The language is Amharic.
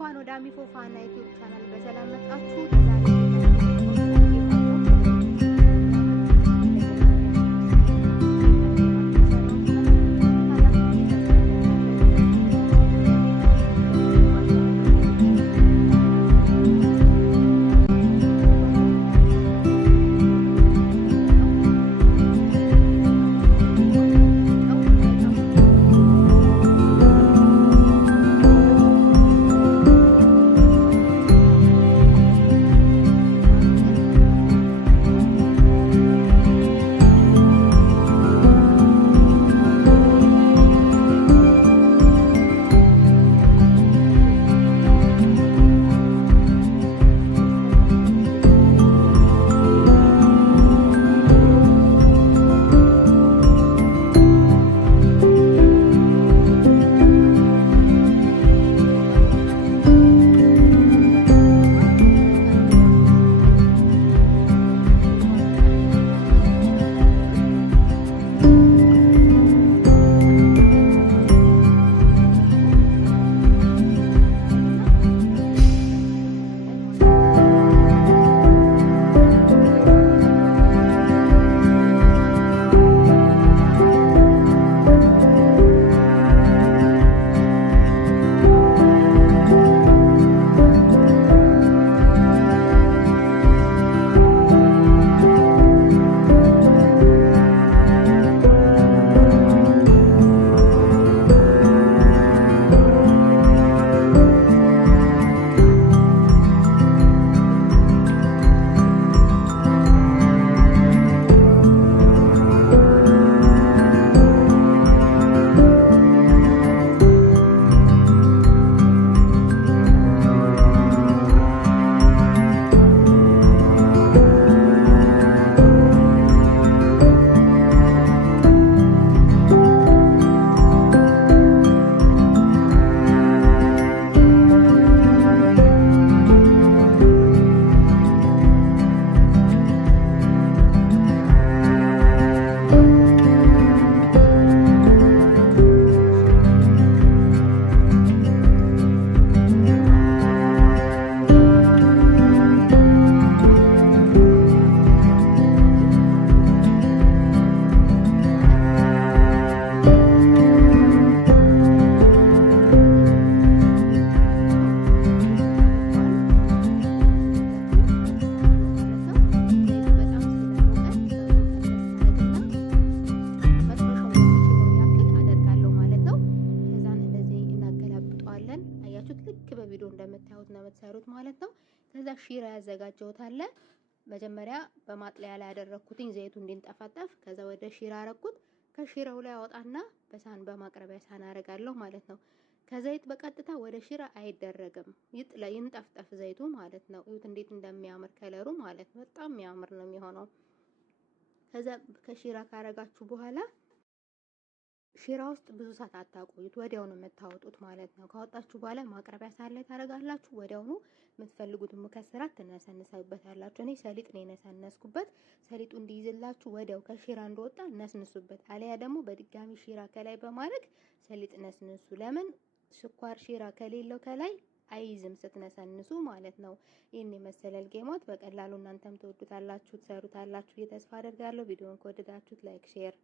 እንኳን ወደ አሚፎ ፋና ዩቲዩብ ቻናል በሰላም መጣችሁ። በቪዲዮ እንደምታዩት ነው የምትሰሩት ማለት ነው። ከዛ ሺራ ያዘጋጀሁት አለ። መጀመሪያ በማጥለያ ላይ ያደረኩትኝ ዘይቱ እንዲንጠፋጠፍ፣ ከዛ ወደ ሺራ አረኩት። ከሺራው ላይ አወጣና በሳህን በማቅረቢያ ሳህን አረጋለሁ ማለት ነው። ከዘይት በቀጥታ ወደ ሺራ አይደረግም። ይንጠፍጠፍ ዘይቱ ማለት ነው። እዩት እንዴት እንደሚያምር ከለሩ ማለት ነው። በጣም የሚያምር ነው የሚሆነው። ከዛ ከሺራ ካረጋችሁ በኋላ ሺራ ውስጥ ብዙ ሰዓት አታቆዩት፣ ወዲያው ነው የምታወጡት ማለት ነው። ካወጣችሁ በኋላ ማቅረቢያ ሳህን ላይ ታረጋላችሁ። ወዲያውኑ የምትፈልጉትን ሙከሰራት ትነሰንሳላችሁ። እኔ ሰሊጥ ነው የነሰነስኩበት። ሰሊጡ እንዲይዝላችሁ ወዲያው ከሺራ እንደወጣ ነስንሱበት። አለያ ደግሞ በድጋሚ ሺራ ከላይ በማድረግ ሰሊጥ ነስንሱ። ለምን ስኳር ሺራ ከሌለው ከላይ አይዝም ስትነሰንሱ ማለት ነው። ይሄን የመሰለ ጌማት በቀላሉ እናንተም ትወዱታላችሁ፣ ትሰሩታላችሁ። ተስፋ አደርጋለሁ። ቪዲዮውን ከወደዳችሁት ላይክ፣ ሼር